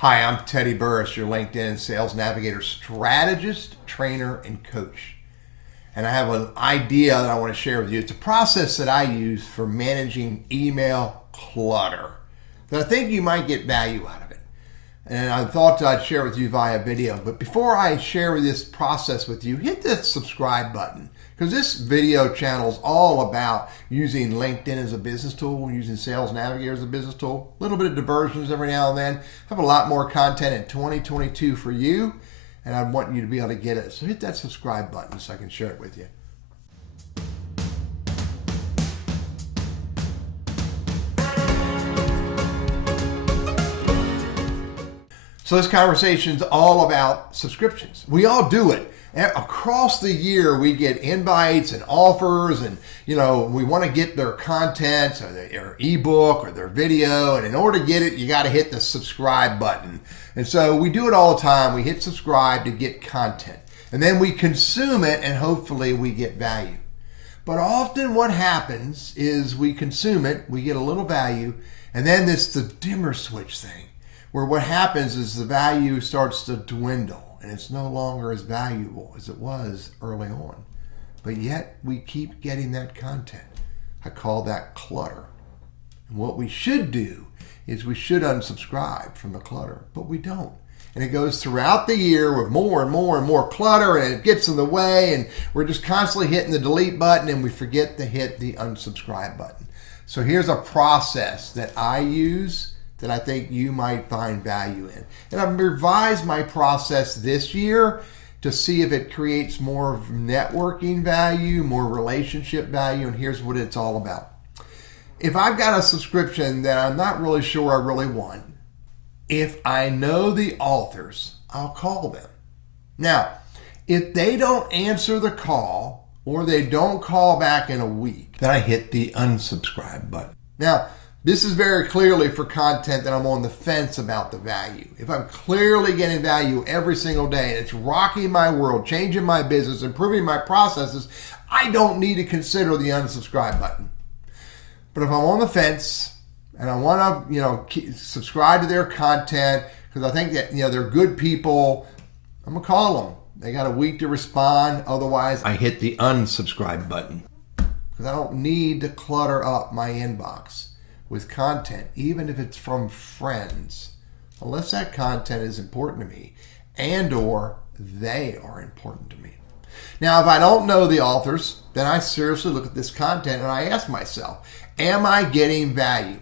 Hi, I'm Teddy Burriss, your LinkedIn Sales Navigator strategist, trainer, and coach. And I have an idea that I want to share with you. It's a process that I use for managing email clutter that I think you might get value out of it. And I thought I'd share with you via video. But before I share this process with you, hit the subscribe button, because this video channel is all about using LinkedIn as a business tool, using Sales Navigator as a business tool, a little bit of diversions every now and then. I have a lot more content in 2022 for you, and I want you to be able to get it. So hit that subscribe button so I can share it with you. So this conversation is all about subscriptions. We all do it. Across the year, we get invites and offers, and we want to get their content or their ebook or their video, and in order to get it, you got to hit the subscribe button. And so we do it all the time. We hit subscribe to get content, and then we consume it, and hopefully we get value. But often what happens is we consume it, we get a little value, and then it's the dimmer switch thing, where what happens is the value starts to dwindle. And it's no longer as valuable as it was early on. But yet we keep getting that content. I call that clutter. And what we should do is we should unsubscribe from the clutter, but we don't. And it goes throughout the year with more and more and more clutter, and it gets in the way, and we're just constantly hitting the delete button, and we forget to hit the unsubscribe button. So here's a process that I use that I think you might find value in. And I've revised my process this year to see if it creates more networking value, more relationship value, and here's what it's all about. If I've got a subscription that I'm not really sure I really want, if I know the authors, I'll call them. Now, if they don't answer the call or they don't call back in a week, then I hit the unsubscribe button. Now, this is very clearly for content that I'm on the fence about the value. If I'm clearly getting value every single day and it's rocking my world, changing my business, improving my processes, I don't need to consider the unsubscribe button. But if I'm on the fence and I want to, subscribe to their content because I think that, they're good people, I'm going to call them. They got a week to respond. Otherwise, I hit the unsubscribe button because I don't need to clutter up my inbox with content, even if it's from friends, unless that content is important to me and or they are important to me. Now, if I don't know the authors, then I seriously look at this content and I ask myself, am I getting value?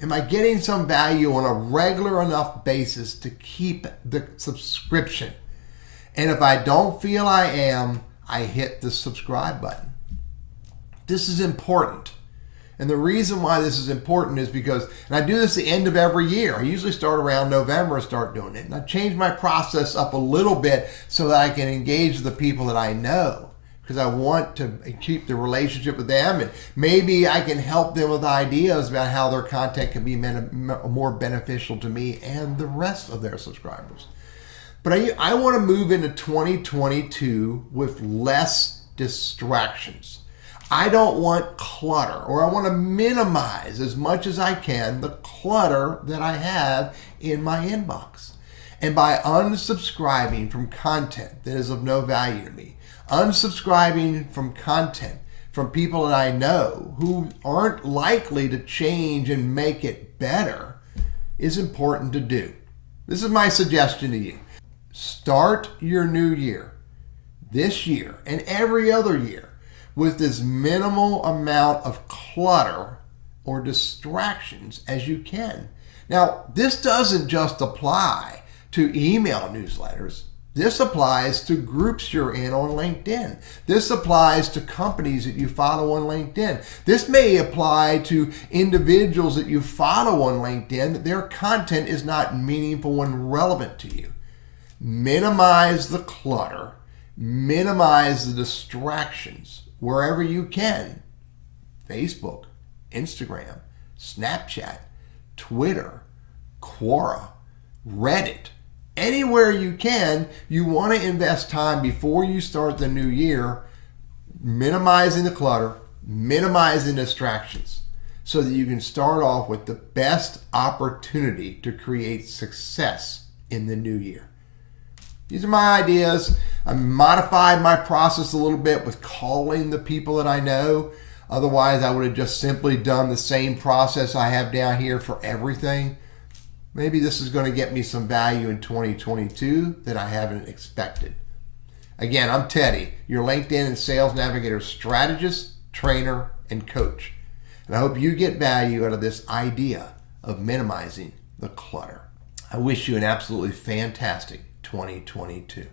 Am I getting some value on a regular enough basis to keep the subscription? And if I don't feel I am, I hit the subscribe button. This is important. And the reason why this is important is because, and I do this at the end of every year. I usually start around November and start doing it. And I change my process up a little bit so that I can engage the people that I know, because I want to keep the relationship with them. And maybe I can help them with ideas about how their content can be more beneficial to me and the rest of their subscribers. But I want to move into 2022 with less distractions. I don't want clutter, or I want to minimize as much as I can the clutter that I have in my inbox. And by unsubscribing from content that is of no value to me, unsubscribing from content from people that I know who aren't likely to change and make it better, is important to do. This is my suggestion to you. Start your new year, this year and every other year, with as minimal amount of clutter or distractions as you can. Now, this doesn't just apply to email newsletters. This applies to groups you're in on LinkedIn. This applies to companies that you follow on LinkedIn. This may apply to individuals that you follow on LinkedIn that their content is not meaningful and relevant to you. Minimize the clutter. Minimize the distractions wherever you can. Facebook, Instagram, Snapchat, Twitter, Quora, Reddit, anywhere you can, you want to invest time before you start the new year minimizing the clutter, minimizing distractions. so that you can start off with the best opportunity to create success in the new year. These are my ideas. I modified my process a little bit with calling the people that I know. Otherwise, I would have just simply done the same process I have down here for everything. Maybe this is going to get me some value in 2022 that I haven't expected. Again, I'm Teddy, your LinkedIn and Sales Navigator strategist, trainer, and coach. And I hope you get value out of this idea of minimizing the clutter. I wish you an absolutely fantastic 2022.